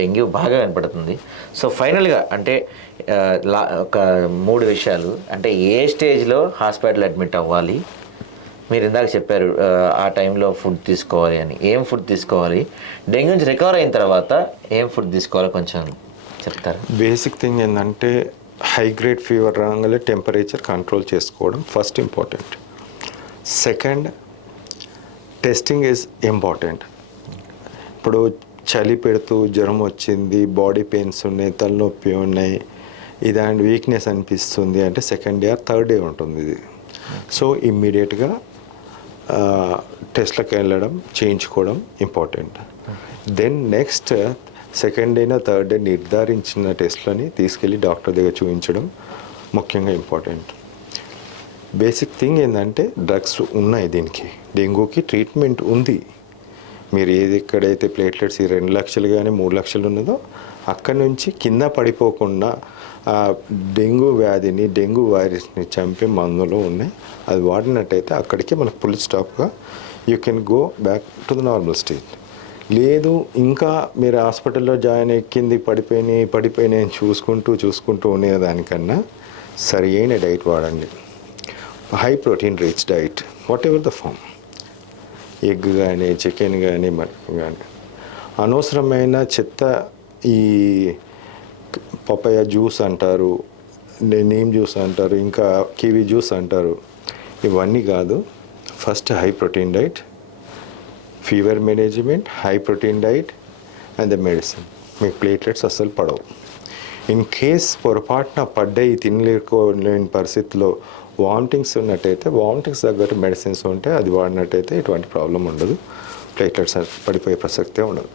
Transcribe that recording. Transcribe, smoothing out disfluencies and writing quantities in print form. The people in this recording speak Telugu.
డెంగ్యూ బాగా కనపడుతుంది. సో ఫైనల్గా అంటే ఒక 3 విషయాలు అంటే ఏ స్టేజ్లో హాస్పిటల్ అడ్మిట్ అవ్వాలి, మీరు ఇందాక చెప్పారు ఆ టైంలో ఫుడ్ తీసుకోవాలి అని, ఏం ఫుడ్ తీసుకోవాలి, డెంగ్యూ నుంచి రికవర్ అయిన తర్వాత ఏం ఫుడ్ తీసుకోవాలో కొంచెం చెప్తారు. బేసిక్ థింగ్ ఏంటంటే హై గ్రేడ్ ఫీవర్ రాగానే టెంపరేచర్ కంట్రోల్ చేసుకోవడం first important. Second, testing is important. ఇప్పుడు చలి పెడుతూ జ్వరం వచ్చింది, బాడీ పెయిన్స్ ఉన్నాయి, తలనొప్పి ఉన్నాయి, ఇదాంటి వీక్నెస్ అనిపిస్తుంది అంటే second day or third day ఉంటుంది ఇది. సో ఇమ్మీడియట్గా టెస్ట్లకు వెళ్ళడం, చేయించుకోవడం ఇంపార్టెంట్. దెన్ నెక్స్ట్ సెకండ్ డేనా థర్డ్ డే నిర్ధారించిన టెస్ట్లని తీసుకెళ్ళి డాక్టర్ దగ్గర చూపించడం ముఖ్యంగా ఇంపార్టెంట్. బేసిక్ థింగ్ ఏంటంటే డ్రగ్స్ ఉన్నాయి, దీనికి డెంగ్యూకి ట్రీట్మెంట్ ఉంది. మీరు ఏది ఎక్కడైతే ప్లేట్లెట్స్ 2 లక్షలు కానీ 3 లక్షలు ఉన్నదో అక్కడి నుంచి కింద పడిపోకుండా ఆ డెంగ్యూ వ్యాధిని, డెంగ్యూ వైరస్ని చంపే మందులు ఉన్నాయి. అది వాడినట్టయితే అక్కడికి మనకు ఫుల్ స్టాప్గా you can go back to the normal stage. లేదు ఇంకా మీరు హాస్పిటల్లో జాయిన్ ఎక్కింది పడిపోయినాయి అని చూసుకుంటూ ఉండేదానికన్నా సరి అయిన డైట్ వాడండి. High protein rich diet, whatever the form, egg కానీ, చికెన్ కానీ, మటన్ కానీ. అనవసరమైన చెత్త ఈ పపాయ జ్యూస్ అంటారు, నీమ్ జ్యూస్ అంటారు, ఇంకా కివీ జ్యూస్ అంటారు, ఇవన్నీ కాదు. First high protein diet, fever management, high protein diet and the medicine. మీకు ప్లేట్లెట్స్ అస్సలు పడవు. ఇన్ కేస్ పొరపాటున పడ్డాయి తినలేని పరిస్థితిలో వామిటింగ్స్ ఉన్నట్టయితే వామిటింగ్స్ తగ్గట్టు మెడిసిన్స్ ఉంటే అది వాడినట్టయితే ఎటువంటి ప్రాబ్లం ఉండదు, ప్లేట్లెట్స్ పడిపోయే ప్రసక్తే ఉండదు.